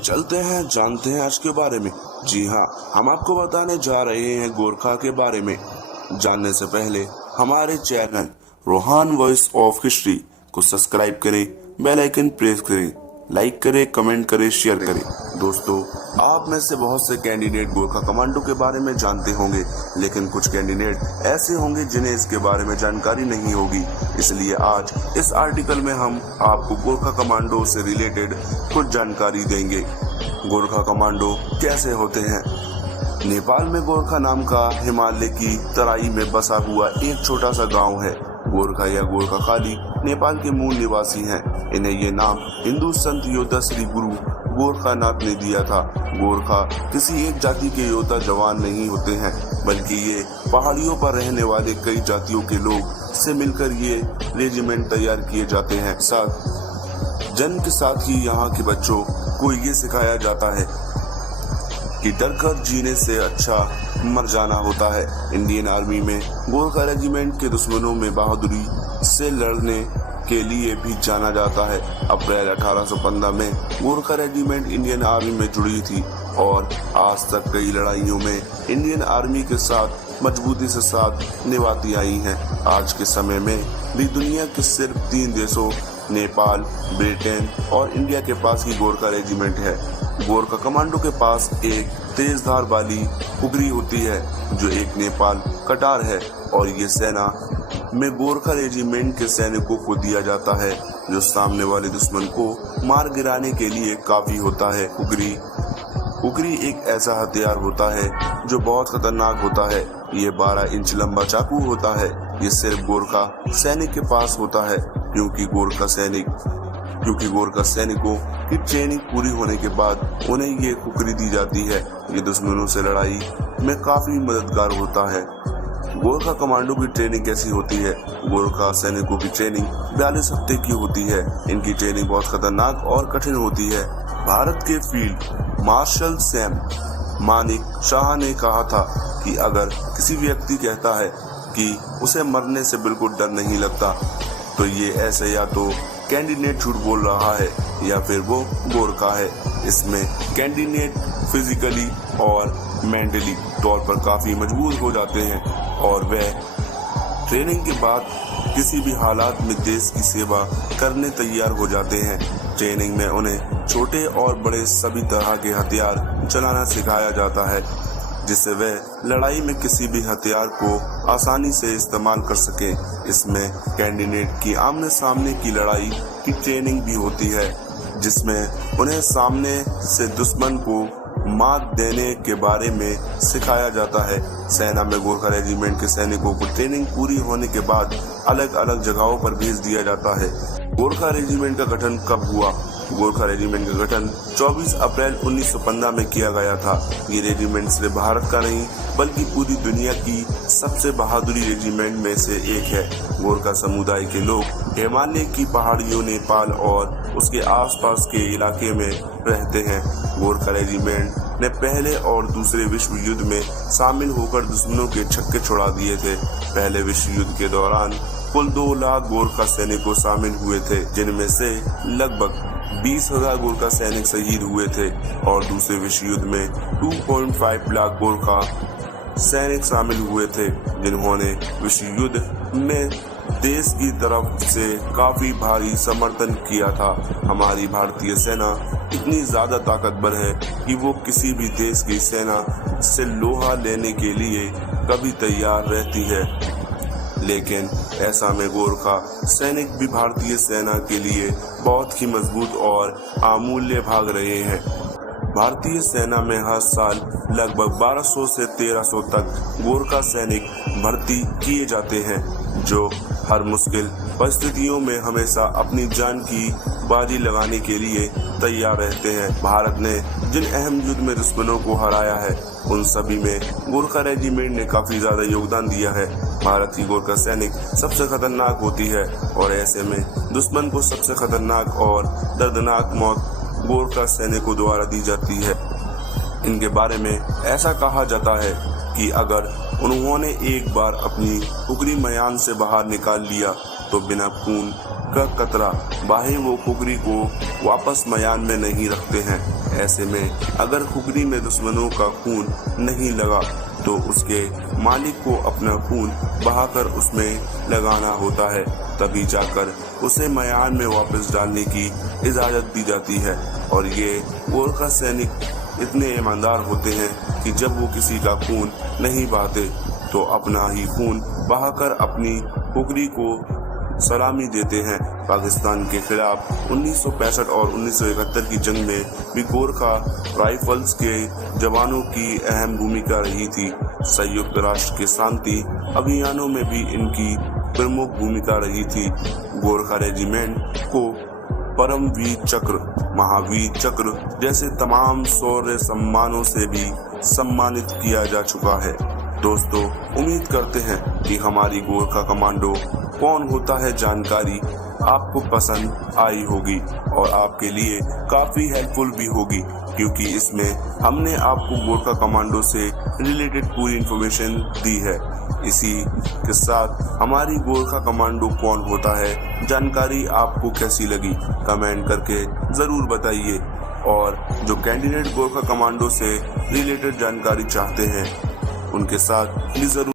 चलते हैं, जानते हैं आज के बारे में। जी हाँ, हम आपको बताने जा रहे हैं गोरखा के बारे में। जानने से पहले हमारे channel Rohan voice of history को सब्सक्राइब करें, बेल आइकन प्रेस करें, लाइक करें, कमेंट करें, शेयर करें। दोस्तों, आप में से बहुत से कैंडिडेट गोरखा कमांडो के बारे में जानते होंगे, लेकिन कुछ कैंडिडेट ऐसे होंगे जिन्हें इसके बारे में जानकारी नहीं होगी। इसलिए आज इस आर्टिकल में हम आपको गोरखा कमांडो से रिलेटेड कुछ जानकारी देंगे। गोरखा कमांडो कैसे होते हैं? नेपाल में गोरखा नाम का हिमालय की तराई में बसा हुआ एक छोटा सा गाँव है। गोरखा या गोरखाखाली नेपाल के मूल निवासी हैं। इन्हें ये नाम हिंदू संत योद्धा श्री गुरु गोरखानाथ ने दिया था। गोरखा किसी एक जाति के योद्धा जवान नहीं होते हैं, बल्कि ये पहाड़ियों पर रहने वाले कई जातियों के लोग से मिलकर ये रेजिमेंट तैयार किए जाते हैं। जन्म के साथ ही यहाँ के बच्चों को ये सिखाया जाता है कि डरकर जीने से अच्छा मर जाना होता है। इंडियन आर्मी में गोरखा रेजिमेंट के दुश्मनों में बहादुरी से लड़ने के लिए भी जाना जाता है। अप्रैल 1815 में गोरखा रेजिमेंट इंडियन आर्मी में जुड़ी थी और आज तक कई लड़ाइयों में इंडियन आर्मी के साथ मजबूती से साथ निभाती आई हैं। आज के समय में भी दुनिया के सिर्फ 3 देशों नेपाल, ब्रिटेन और इंडिया के पास ही गोरखा रेजिमेंट है। गोरखा कमांडो के पास एक तेज धार वाली उगरी होती है जो एक नेपाल कटार है, और ये सेना में गोरखा रेजिमेंट के सैनिकों को दिया जाता है जो सामने वाले दुश्मन को मार गिराने के लिए काफी होता है। उगरी एक ऐसा हथियार होता है जो बहुत खतरनाक होता है। ये 12 इंच लंबा चाकू होता है। ये सिर्फ गोरखा सैनिक के पास होता है, क्योंकि गोरखा सैनिकों की ट्रेनिंग पूरी होने के बाद उन्हें ये कुकरी दी जाती है। ये दुश्मनों से लड़ाई में काफी मददगार होता है। गोरखा कमांडो की ट्रेनिंग कैसी होती है? गोरखा सैनिकों की ट्रेनिंग 42 हफ्ते की होती है। इनकी ट्रेनिंग बहुत खतरनाक और कठिन होती है। भारत के field marshal Sam Manik Shah ने कहा था कि अगर किसी व्यक्ति कहता है कि उसे मरने से बिल्कुल डर नहीं लगता, तो ये ऐसे या तो कैंडिडेट झूठ बोल रहा है या फिर वो गोरखा है। इसमें कैंडिडेट फिजिकली और मेंटली तौर पर काफी मजबूत हो जाते हैं और वह ट्रेनिंग के बाद किसी भी हालात में देश की सेवा करने तैयार हो जाते हैं। ट्रेनिंग में उन्हें छोटे और बड़े सभी तरह के हथियार चलाना सिखाया जाता है, जिससे वह लड़ाई में किसी भी हथियार को आसानी से इस्तेमाल कर सके। इसमें कैंडिडेट की आमने सामने की लड़ाई की ट्रेनिंग भी होती है, जिसमें उन्हें सामने से दुश्मन को मात देने के बारे में सिखाया जाता है। सेना में गोरखा रेजिमेंट के सैनिकों को ट्रेनिंग पूरी होने के बाद अलग अलग जगहों पर भेज दिया जाता है। गोरखा रेजिमेंट का गठन कब हुआ? गोरखा रेजिमेंट का गठन 24 अप्रैल 1915 में किया गया था। ये रेजिमेंट सिर्फ भारत का नहीं बल्कि पूरी दुनिया की सबसे बहादुरी रेजिमेंट में से एक है। गोरखा समुदाय के लोग हिमालय की पहाड़ियों, नेपाल और उसके आसपास के इलाके में रहते हैं। गोरखा रेजिमेंट ने पहले और दूसरे विश्व युद्ध में शामिल होकर दुश्मनों के छक्के छुड़ा दिए थे। पहले विश्व युद्ध के दौरान कुल 2 लाख गोरखा सैनिकों शामिल हुए थे, जिनमें से लगभग 20,000 गोरखा सैनिक शहीद हुए थे, और दूसरे विश्व युद्ध में 2.5 लाख गोरखा सैनिक शामिल हुए थे, जिन्होंने विश्व युद्ध में देश की तरफ से काफी भारी समर्थन किया था। हमारी भारतीय सेना इतनी ज्यादा ताकतवर है कि वो किसी भी देश की सेना से लोहा लेने के लिए कभी तैयार रहती है। लेकिन ऐसा में गोरखा सैनिक भी भारतीय सेना के लिए बहुत ही मजबूत और अमूल्य भाग रहे हैं। भारतीय सेना में हर साल लगभग 1200 से 1300 तक गोरखा सैनिक भर्ती किए जाते हैं, जो हर मुश्किल परिस्थितियों में हमेशा अपनी जान की बाजी लगाने के लिए तैयार रहते हैं। भारत ने जिन अहम युद्ध में दुश्मनों को हराया है, उन सभी में गोरखा रेजिमेंट ने काफी ज्यादा योगदान दिया है। भारत की गोरखा सैनिक सबसे खतरनाक होती है, और ऐसे में दुश्मन को सबसे खतरनाक और दर्दनाक मौत गोरखा सैनिकों द्वारा दी जाती है। इनके बारे में ऐसा कहा जाता है कि अगर उन्होंने एक बार अपनी उगरी मयान से बाहर निकाल लिया तो बिना खून का कतरा बाहे वो खुकरी को वापस मैदान में नहीं रखते हैं। ऐसे में अगर खुकरी में दुश्मनों का खून नहीं लगा तो उसके मालिक को अपना खून बहाकर उसमें लगाना होता है, तभी जाकर उसे मैदान में वापस डालने की इजाज़त दी जाती है। और ये गोरखा सैनिक इतने ईमानदार होते हैं कि जब वो किसी का खून नहीं बहाते तो अपना ही खून बहाकर अपनी खुकरी को सलामी देते हैं। पाकिस्तान के खिलाफ 1965 और 1971 की जंग में भी गोरखा राइफल्स के जवानों की अहम भूमिका रही थी। संयुक्त राष्ट्र के शांति अभियानों में भी इनकी प्रमुख भूमिका रही थी। गोरखा रेजिमेंट को परमवीर चक्र, महावीर चक्र जैसे तमाम शौर्य सम्मानों से भी सम्मानित किया जा चुका है। दोस्तों, उम्मीद करते हैं कि हमारी गोरखा कमांडो कौन होता है जानकारी आपको पसंद आई होगी और आपके लिए काफ़ी हेल्पफुल भी होगी, क्योंकि इसमें हमने आपको गोरखा कमांडो से रिलेटेड पूरी इन्फॉर्मेशन दी है। इसी के साथ हमारी गोरखा कमांडो कौन होता है जानकारी आपको कैसी लगी कमेंट करके ज़रूर बताइए। और जो कैंडिडेट गोरखा कमांडो से रिलेटेड जानकारी चाहते हैं उनके साथ भी ज़रूर